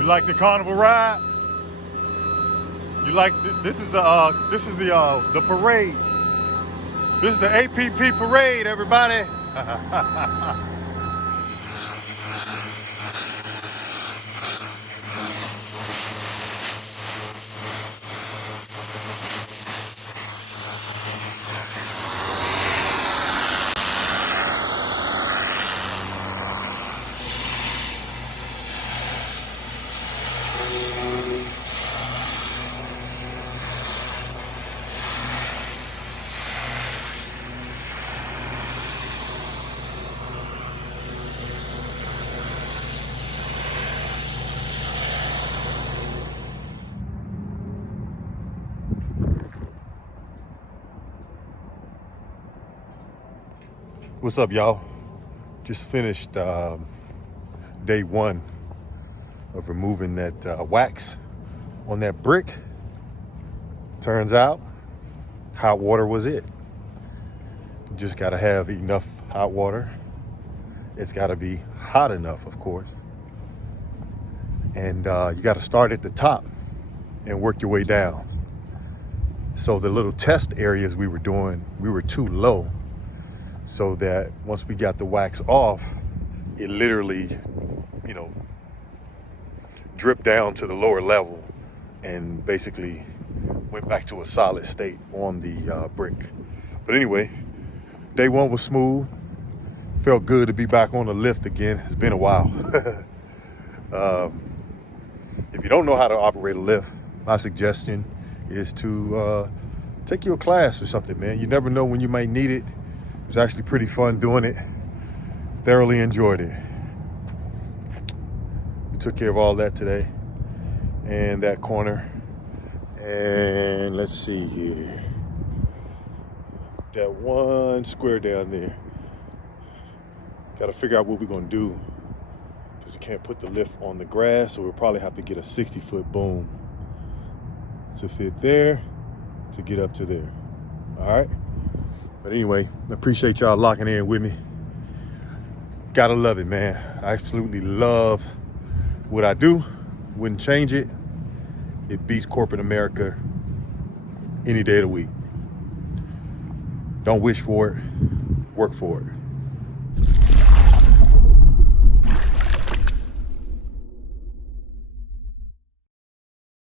You like the carnival ride? You like this is the parade. This is the APP parade, everybody. What's up, y'all? Just finished day one of removing that wax on that brick. Turns out hot water was it. You just gotta have enough hot water. It's gotta be hot enough, of course. And you gotta start at the top and work your way down. So the little test areas we were doing, we were too low. So that once we got the wax off, it literally, dripped down to the lower level and basically went back to a solid state on the brick. But anyway, day one was smooth. Felt good to be back on the lift again. It's been a while. If you don't know how to operate a lift, my suggestion is to take you a class or something, man. You never know when you might need it. It was actually pretty fun doing it. Thoroughly enjoyed it. We took care of all that today. And that corner. And let's see here. That one square down there. Got to figure out what we're going to do. Because we can't put the lift on the grass. So we'll probably have to get a 60-foot boom to fit there, to get up to there. All right? But anyway, I appreciate y'all locking in with me. Gotta love it, man. I absolutely love what I do. Wouldn't change it. It beats corporate America any day of the week. Don't wish for it. Work for it.